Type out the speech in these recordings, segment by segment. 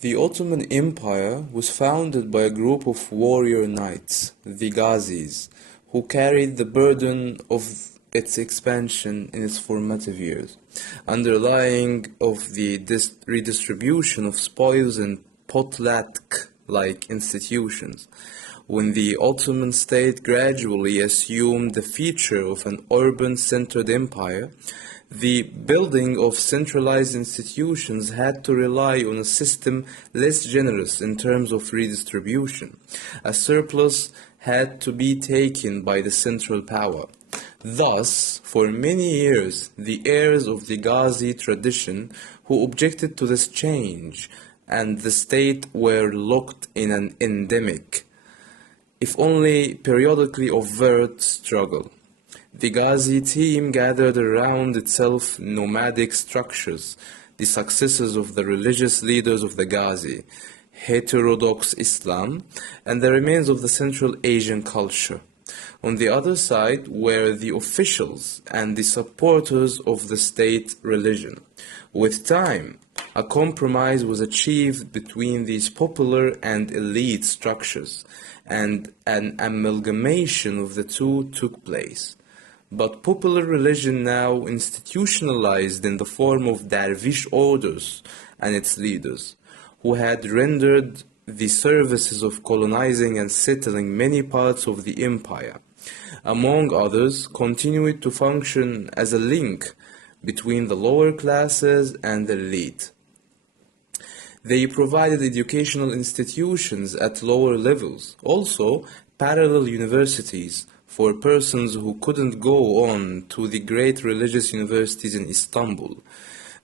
The Ottoman Empire was founded by a group of warrior knights, the Ghazis, who carried the burden of its expansion in its formative years, underlying of the redistribution of spoils and potlatk-like institutions. When the Ottoman state gradually assumed the feature of an urban-centered empire, the building of centralized institutions had to rely on a system less generous in terms of redistribution. A surplus had to be taken by the central power. Thus, for many years, the heirs of the Ghazi tradition who objected to this change and the state were locked in an endemic, if only periodically overt, struggle. The Ghazi team gathered around itself nomadic structures, the successors of the religious leaders of the Ghazi, heterodox Islam, and the remains of the Central Asian culture. On the other side were the officials and the supporters of the state religion. With time, a compromise was achieved between these popular and elite structures, and an amalgamation of the two took place. But popular religion now institutionalized in the form of dervish orders and its leaders, who had rendered the services of colonizing and settling many parts of the empire, among others, continued to function as a link between the lower classes and the elite. They provided educational institutions at lower levels, also parallel universities for persons who couldn't go on to the great religious universities in Istanbul.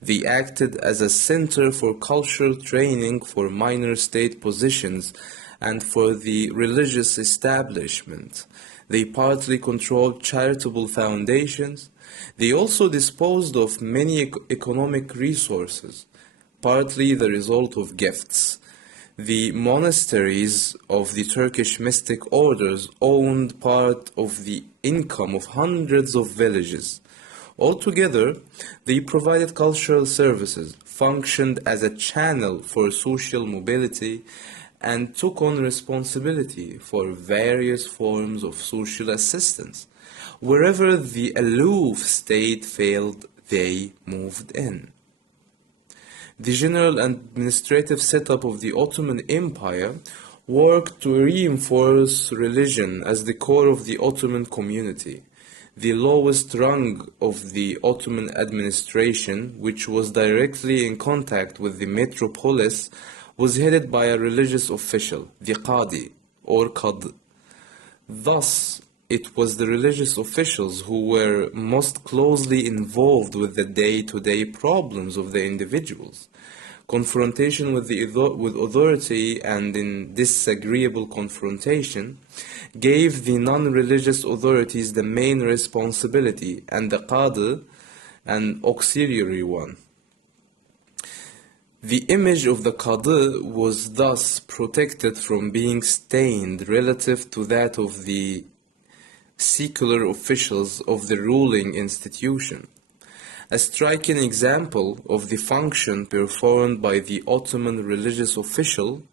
They acted as a center for cultural training for minor state positions and for the religious establishment. They partly controlled charitable foundations. They also disposed of many economic resources, partly the result of gifts. The monasteries of the Turkish mystic orders owned part of the income of hundreds of villages. Altogether, they provided cultural services, functioned as a channel for social mobility, and took on responsibility for various forms of social assistance. Wherever the aloof state failed, they moved in. The general administrative setup of the Ottoman Empire worked to reinforce religion as the core of the Ottoman community. The lowest rung of the Ottoman administration, which was directly in contact with the metropolis, was headed by a religious official, the Qadi, or Qad. Thus, it was the religious officials who were most closely involved with the day-to-day problems of the individuals. Confrontation with authority, and in disagreeable confrontation, gave the non-religious authorities the main responsibility and the Qadi an auxiliary one. The image of the Qadi was thus protected from being stained relative to that of the secular officials of the ruling institution. A striking example of the function performed by the Ottoman religious officials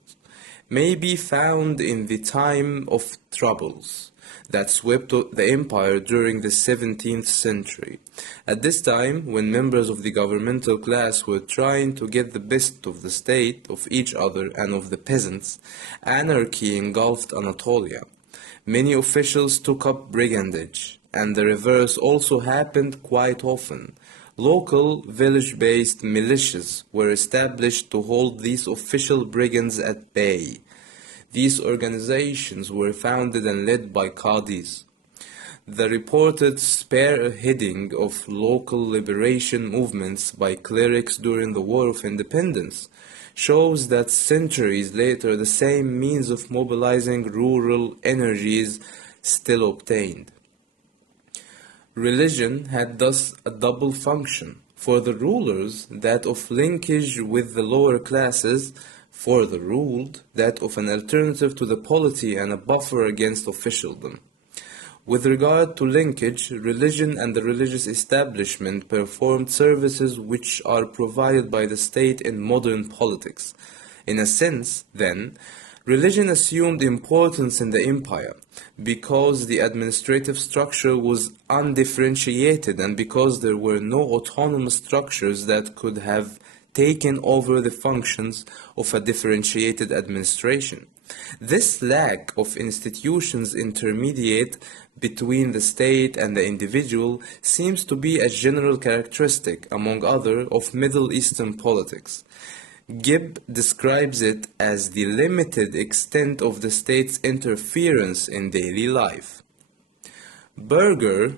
may be found in the time of troubles that swept the empire during the 17th century. At this time, when members of the governmental class were trying to get the best of the state, of each other, and of the peasants, anarchy engulfed Anatolia. Many officials took up brigandage, and the reverse also happened quite often. Local village-based militias were established to hold these official brigands at bay. These organizations were founded and led by Qadis. The reported spearheading of local liberation movements by clerics during the War of Independence shows that centuries later the same means of mobilizing rural energies still obtained. Religion had thus a double function. For the rulers, that of linkage with the lower classes; for the ruled, that of an alternative to the polity and a buffer against officialdom. With regard to linkage, religion and the religious establishment performed services which are provided by the state in modern politics. In a sense, then, religion assumed importance in the empire because the administrative structure was undifferentiated and because there were no autonomous structures that could have taken over the functions of a differentiated administration. This lack of institutions intermediate between the state and the individual seems to be a general characteristic, among other, of Middle Eastern politics. Gibb describes it as the limited extent of the state's interference in daily life. Berger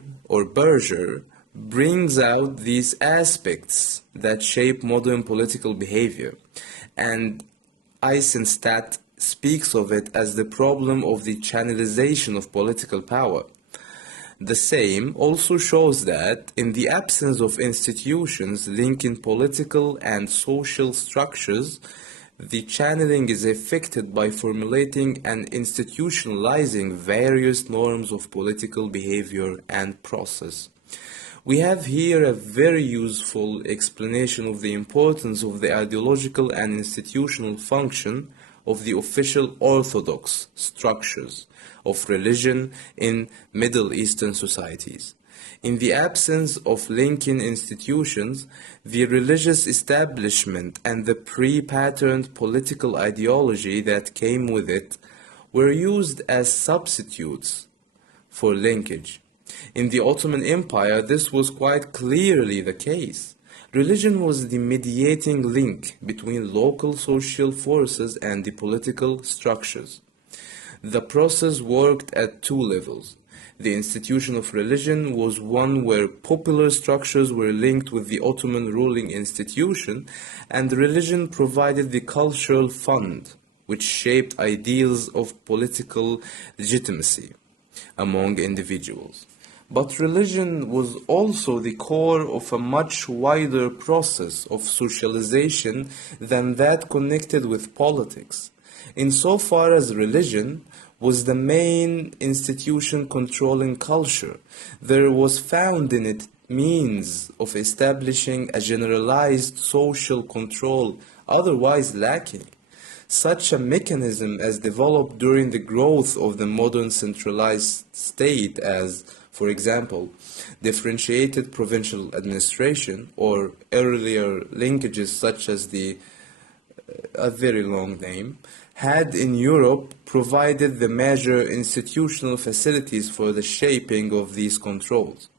brings out these aspects that shape modern political behavior, and Eisenstadt speaks of it as the problem of the channelization of political power. The same also shows that, in the absence of institutions linking political and social structures, the channeling is effected by formulating and institutionalizing various norms of political behavior and process. We have here a very useful explanation of the importance of the ideological and institutional function of the official orthodox structures of religion in Middle Eastern societies. In the absence of linking institutions, the religious establishment and the pre-patterned political ideology that came with it were used as substitutes for linkage. In the Ottoman Empire, this was quite clearly the case. Religion was the mediating link between local social forces and the political structures. The process worked at two levels. The institution of religion was one where popular structures were linked with the Ottoman ruling institution, and religion provided the cultural fund, which shaped ideals of political legitimacy among individuals. But religion was also the core of a much wider process of socialization than that connected with politics. Insofar as religion was the main institution controlling culture, there was found in it means of establishing a generalized social control otherwise lacking. Such a mechanism as developed during the growth of the modern centralized state as, for example, differentiated provincial administration or earlier linkages such as a very long name, had in Europe provided the major institutional facilities for the shaping of these controls.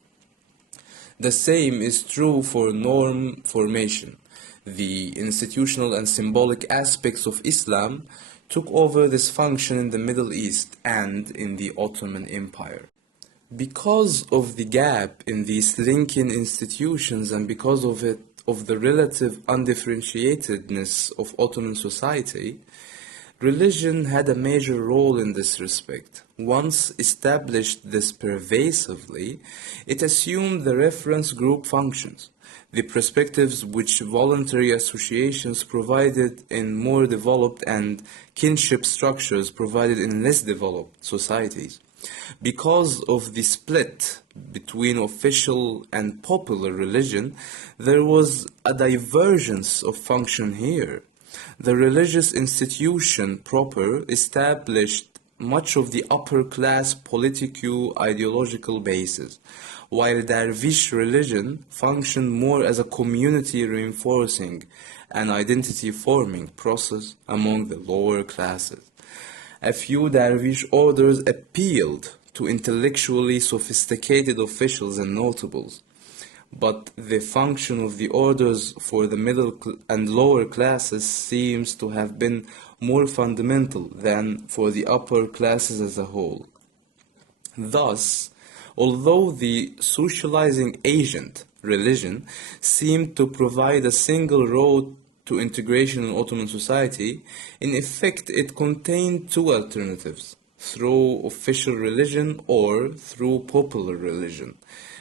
The same is true for norm formation. The institutional and symbolic aspects of Islam took over this function in the Middle East and in the Ottoman Empire. Because of the gap in these linking institutions and because of the relative undifferentiatedness of Ottoman society, religion had a major role in this respect. Once established this pervasively, it assumed the reference group functions, the perspectives which voluntary associations provided in more developed and kinship structures provided in less developed societies. Because of the split between official and popular religion, there was a divergence of function here. The religious institution proper established much of the upper class politico-ideological basis, while Dervish religion functioned more as a community reinforcing and identity forming process among the lower classes. A few Dervish orders appealed to intellectually sophisticated officials and notables, but the function of the orders for the middle and lower classes seems to have been more fundamental than for the upper classes as a whole. Thus, although the socializing agent, religion, seemed to provide a single road to integration in Ottoman society, in effect it contained two alternatives, through official religion or through popular religion.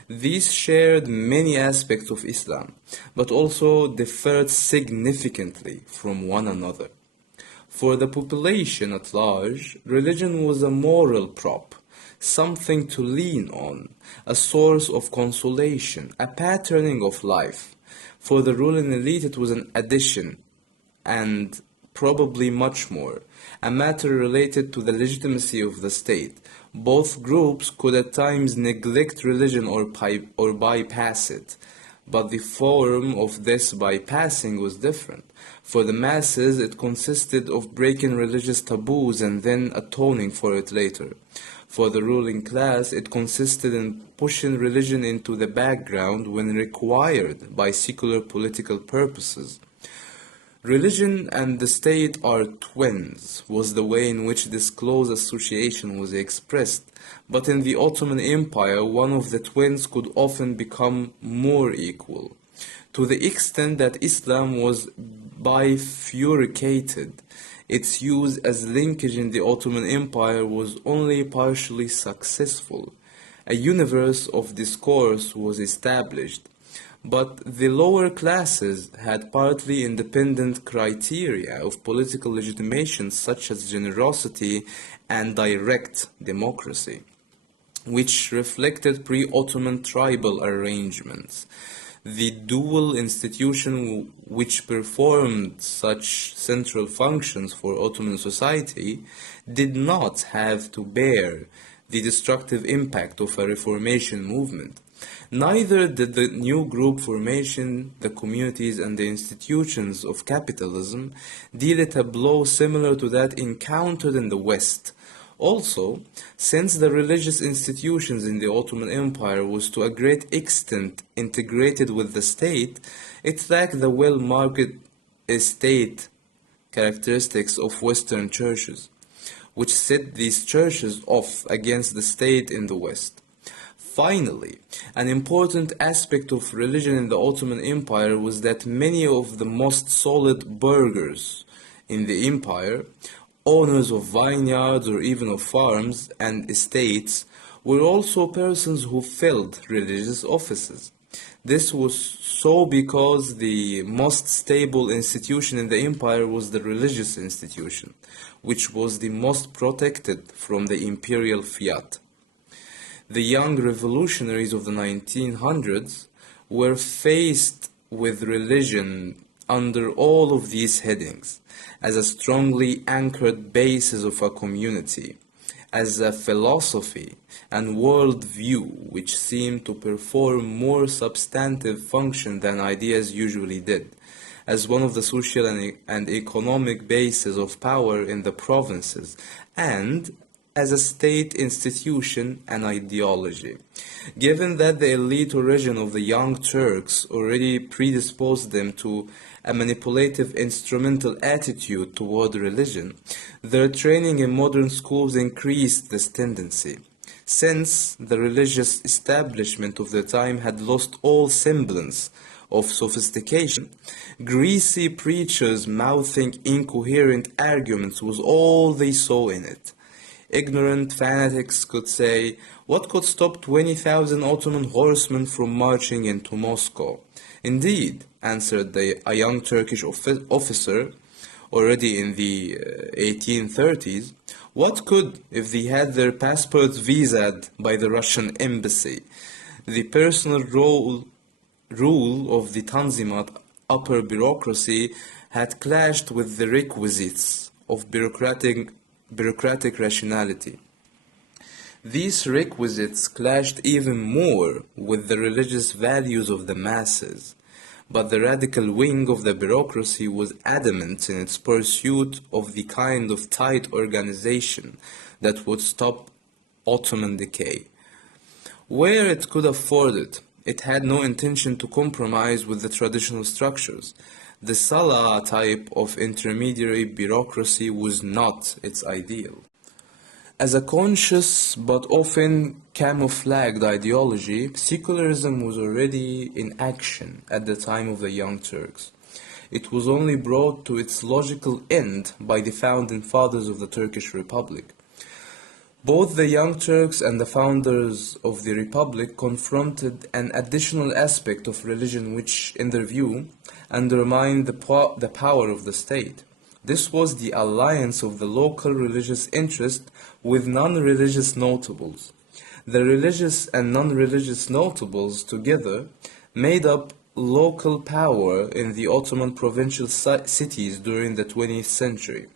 These shared many aspects of Islam, but also differed significantly from one another. For the population at large, religion was a moral prop, something to lean on, a source of consolation, a patterning of life. For the ruling elite, it was an addition and probably much more, a matter related to the legitimacy of the state. Both groups could at times neglect religion or bypass it, but the form of this bypassing was different. For the masses, it consisted of breaking religious taboos and then atoning for it later. For the ruling class, it consisted in pushing religion into the background when required by secular political purposes. Religion and the state are twins, was the way in which this close association was expressed, but in the Ottoman Empire, one of the twins could often become more equal, to the extent that Islam was bifurcated. Its use as linkage in the Ottoman Empire was only partially successful. A universe of discourse was established, but the lower classes had partly independent criteria of political legitimation, such as generosity and direct democracy, which reflected pre-Ottoman tribal arrangements. The dual institution which performed such central functions for Ottoman society did not have to bear the destructive impact of a reformation movement. Neither did the new group formation, the communities and the institutions of capitalism deal it a blow similar to that encountered in the West. Also, since the religious institutions in the Ottoman Empire was to a great extent integrated with the state, it lacked the well-marked estate characteristics of Western churches, which set these churches off against the state in the West. Finally, an important aspect of religion in the Ottoman Empire was that many of the most solid burghers in the empire, owners of vineyards or even of farms and estates, were also persons who filled religious offices. This was so because the most stable institution in the empire was the religious institution, which was the most protected from the imperial fiat. The young revolutionaries of the 1900s were faced with religion under all of these headings, as a strongly anchored basis of a community, as a philosophy and worldview which seemed to perform more substantive function than ideas usually did, as one of the social and economic bases of power in the provinces, and as a state institution and ideology. Given that the elite origin of the Young Turks already predisposed them to a manipulative instrumental attitude toward religion, their training in modern schools increased this tendency. Since the religious establishment of the time had lost all semblance of sophistication, greasy preachers mouthing incoherent arguments was all they saw in it. Ignorant fanatics could say, what could stop 20,000 Ottoman horsemen from marching into Moscow? Indeed, answered a young Turkish officer, already in the 1830s, what could if they had their passports visaed by the Russian embassy? The personal rule of the Tanzimat upper bureaucracy had clashed with the requisites of bureaucratic rationality. These requisites clashed even more with the religious values of the masses, but the radical wing of the bureaucracy was adamant in its pursuit of the kind of tight organization that would stop Ottoman decay. Where it could afford it, it had no intention to compromise with the traditional structures. The Salah type of intermediary bureaucracy was not its ideal. As a conscious but often camouflaged ideology, secularism was already in action at the time of the Young Turks. It was only brought to its logical end by the founding fathers of the Turkish Republic. Both the Young Turks and the founders of the Republic confronted an additional aspect of religion which, in their view, undermined the power of the state. This was the alliance of the local religious interest with non-religious notables. The religious and non-religious notables together made up local power in the Ottoman provincial cities during the 20th century.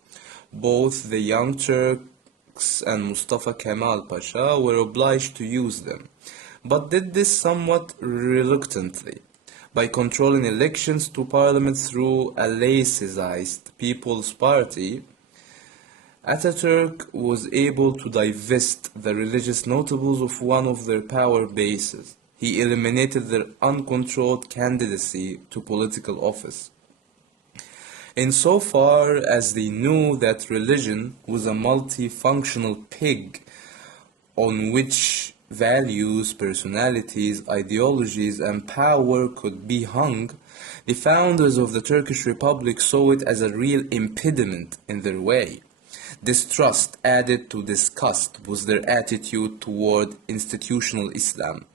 Both the Young Turks and Mustafa Kemal Pasha were obliged to use them, but did this somewhat reluctantly, by controlling elections to parliament through a laicized People's Party. Ataturk was able to divest the religious notables of one of their power bases. He eliminated their uncontrolled candidacy to political office. Insofar as they knew that religion was a multifunctional pig on which values, personalities, ideologies, and power could be hung, the founders of the Turkish Republic saw it as a real impediment in their way. Distrust added to disgust was their attitude toward institutional Islam.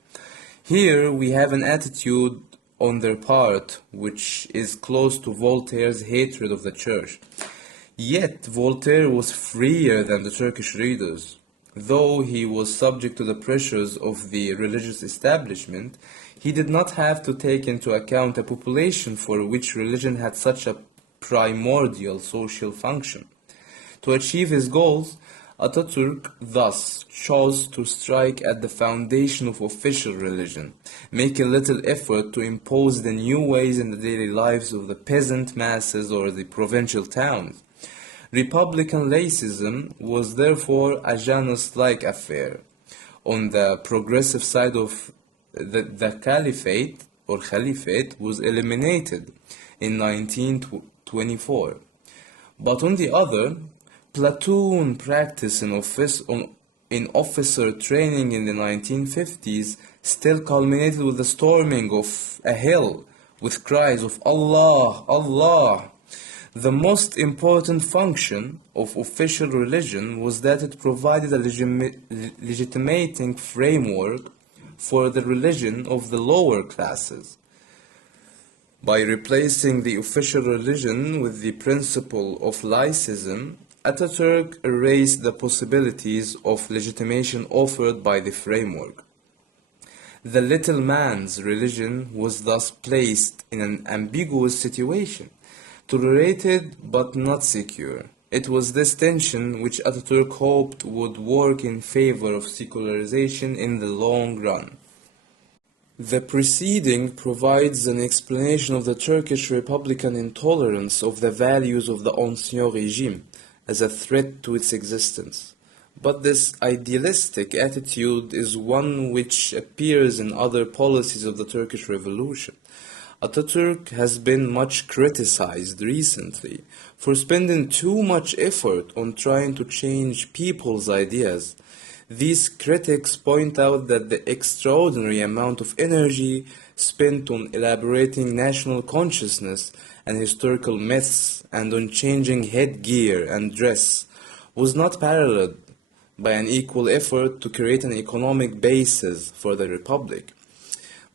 Here we have an attitude on their part which is close to Voltaire's hatred of the church. Yet Voltaire was freer than the Turkish readers. Though he was subject to the pressures of the religious establishment, he did not have to take into account a population for which religion had such a primordial social function. To achieve his goals, Ataturk thus chose to strike at the foundation of official religion, making little effort to impose the new ways in the daily lives of the peasant masses or the provincial towns. Republican laicism was therefore a Janus-like affair. On the progressive side of the caliphate or caliphate was eliminated in 1924. But on the other, platoon practice in officer training in the 1950s still culminated with the storming of a hill with cries of Allah, Allah. The most important function of official religion was that it provided a legitimating framework for the religion of the lower classes. By replacing the official religion with the principle of laicism, Ataturk erased the possibilities of legitimation offered by the framework. The little man's religion was thus placed in an ambiguous situation, tolerated but not secure. It was this tension which Ataturk hoped would work in favor of secularization in the long run. The preceding provides an explanation of the Turkish Republican intolerance of the values of the Ancien Régime as a threat to its existence. But this idealistic attitude is one which appears in other policies of the Turkish Revolution. Ataturk has been much criticized recently for spending too much effort on trying to change people's ideas. These critics point out that the extraordinary amount of energy spent on elaborating national consciousness and historical myths and on changing headgear and dress was not paralleled by an equal effort to create an economic basis for the Republic.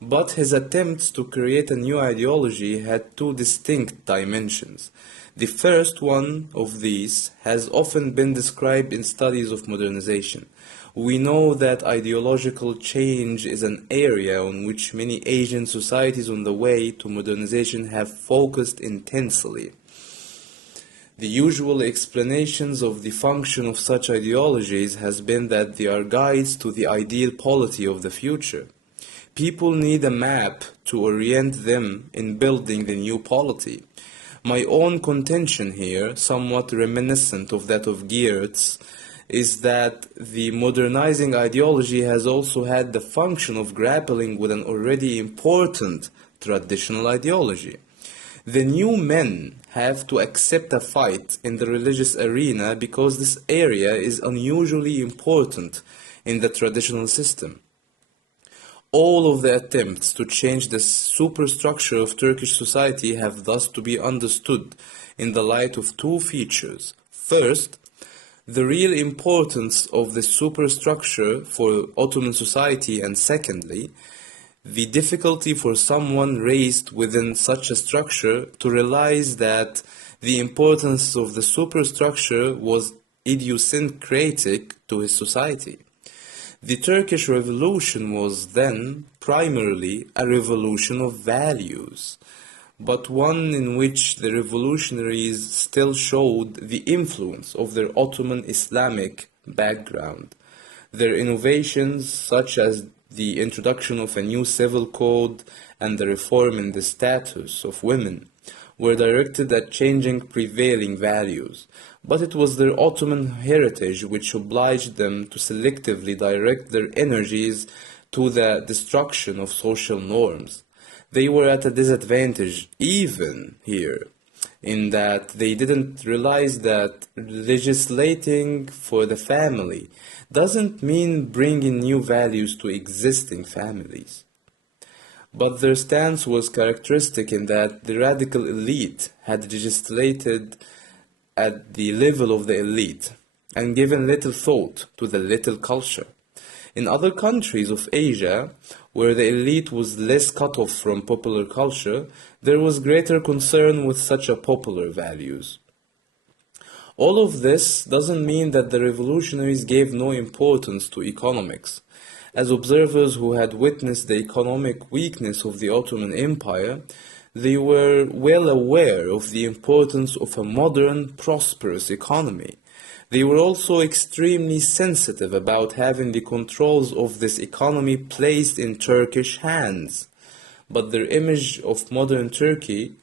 But his attempts to create a new ideology had two distinct dimensions. The first one of these has often been described in studies of modernization. We know that ideological change is an area on which many Asian societies on the way to modernization have focused intensely. The usual explanations of the function of such ideologies has been that they are guides to the ideal polity of the future. People need a map to orient them in building the new polity. My own contention here, somewhat reminiscent of that of Geertz, is that the modernizing ideology has also had the function of grappling with an already important traditional ideology. The new men have to accept a fight in the religious arena because this area is unusually important in the traditional system. All of the attempts to change the superstructure of Turkish society have thus to be understood in the light of two features. First, the real importance of the superstructure for Ottoman society, and secondly, the difficulty for someone raised within such a structure to realize that the importance of the superstructure was idiosyncratic to his society. The Turkish Revolution was then primarily a revolution of values, but one in which the revolutionaries still showed the influence of their Ottoman Islamic background. Their innovations, such as the introduction of a new civil code and the reform in the status of women, were directed at changing prevailing values, but it was their Ottoman heritage which obliged them to selectively direct their energies to the destruction of social norms. They were at a disadvantage even here, in that they didn't realize that legislating for the family doesn't mean bringing new values to existing families. But their stance was characteristic in that the radical elite had legislated at the level of the elite and given little thought to the little culture. In other countries of Asia, where the elite was less cut off from popular culture, there was greater concern with such a popular values. All of this doesn't mean that the revolutionaries gave no importance to economics. As observers who had witnessed the economic weakness of the Ottoman Empire, they were well aware of the importance of a modern, prosperous economy. They were also extremely sensitive about having the controls of this economy placed in Turkish hands. But their image of modern Turkey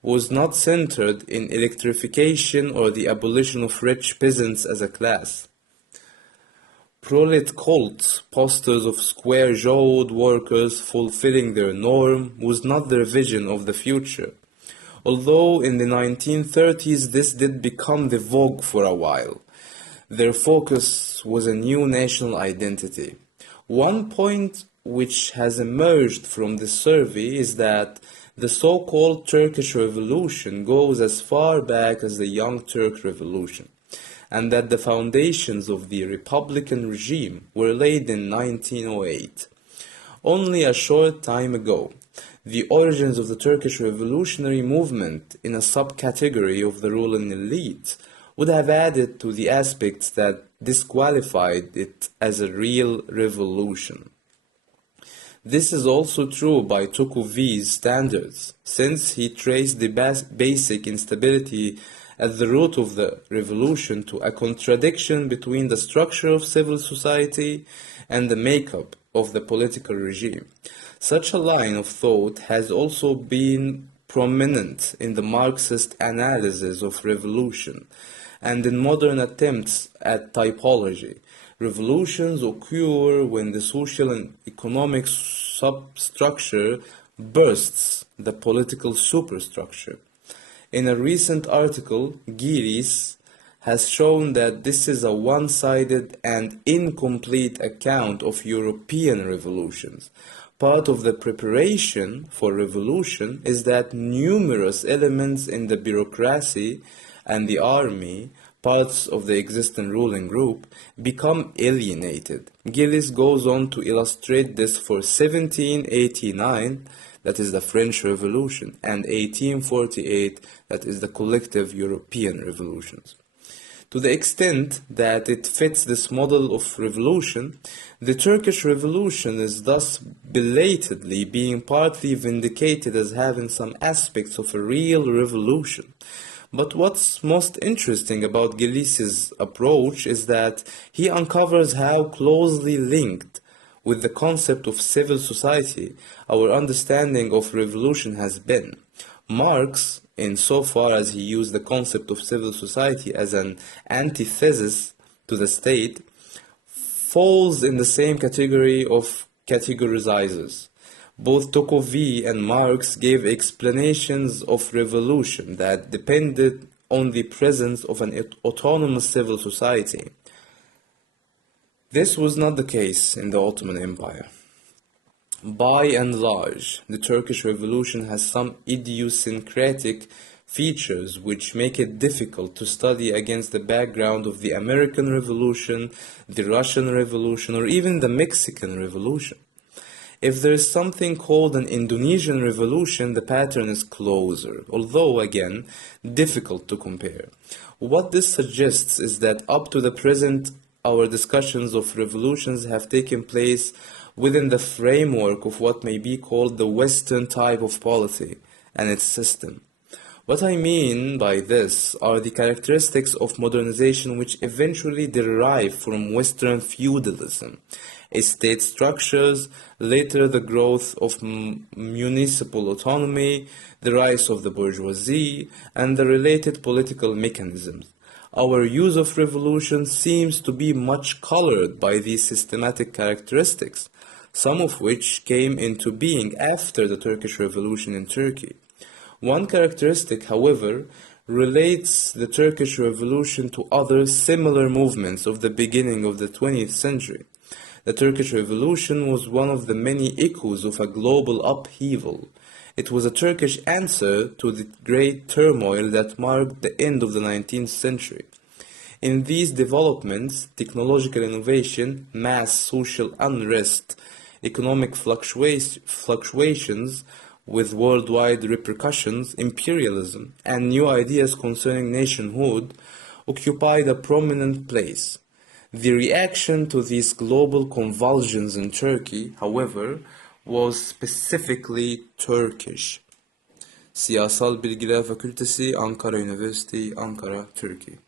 was not centered in electrification or the abolition of rich peasants as a class. Prolet cults, posters of square-jawed workers fulfilling their norm, was not their vision of the future. Although in the 1930s this did become the vogue for a while, their focus was a new national identity. One point which has emerged from this survey is that the so-called Turkish Revolution goes as far back as the Young Turk Revolution, and that the foundations of the Republican regime were laid in 1908. Only a short time ago, the origins of the Turkish revolutionary movement in a subcategory of the ruling elite would have added to the aspects that disqualified it as a real revolution. This is also true by Tokuvi's standards, since he traced the basic instability at the root of the revolution to a contradiction between the structure of civil society and the makeup of the political regime. Such a line of thought has also been prominent in the Marxist analysis of revolution and in modern attempts at typology. Revolutions occur when the social and economic substructure bursts the political superstructure. In a recent article, Giris has shown that this is a one-sided and incomplete account of European revolutions. Part of the preparation for revolution is that numerous elements in the bureaucracy and the army, parts of the existing ruling group, become alienated. Gillis goes on to illustrate this for 1789, that is the French Revolution, and 1848, that is the collective European revolutions. To the extent that it fits this model of revolution, the Turkish Revolution is thus belatedly being partly vindicated as having some aspects of a real revolution. But what's most interesting about Gillis's approach is that he uncovers how closely linked with the concept of civil society our understanding of revolution has been. Marx, insofar as he used the concept of civil society as an antithesis to the state, falls in the same category of categorizers. Both Tocqueville and Marx gave explanations of revolution that depended on the presence of an autonomous civil society. This was not the case in the Ottoman Empire. By and large, the Turkish Revolution has some idiosyncratic features which make it difficult to study against the background of the American Revolution, the Russian Revolution, or even the Mexican Revolution. If there is something called an Indonesian Revolution, the pattern is closer, although, again, difficult to compare. What this suggests is that up to the present, our discussions of revolutions have taken place within the framework of what may be called the Western type of polity and its system. What I mean by this are the characteristics of modernization which eventually derive from Western feudalism, state structures, later the growth of municipal autonomy, the rise of the bourgeoisie, and the related political mechanisms. Our use of revolution seems to be much colored by these systematic characteristics, some of which came into being after the Turkish Revolution in Turkey. One characteristic, however, relates the Turkish Revolution to other similar movements of the beginning of the 20th century. The Turkish Revolution was one of the many echoes of a global upheaval. It was a Turkish answer to the great turmoil that marked the end of the 19th century. In these developments, technological innovation, mass social unrest, economic fluctuations with worldwide repercussions, imperialism, and new ideas concerning nationhood occupied a prominent place. The reaction to these global convulsions in Turkey, however, was specifically Turkish. Siyasal Bilgiler Fakültesi, Ankara University, Ankara, Turkey.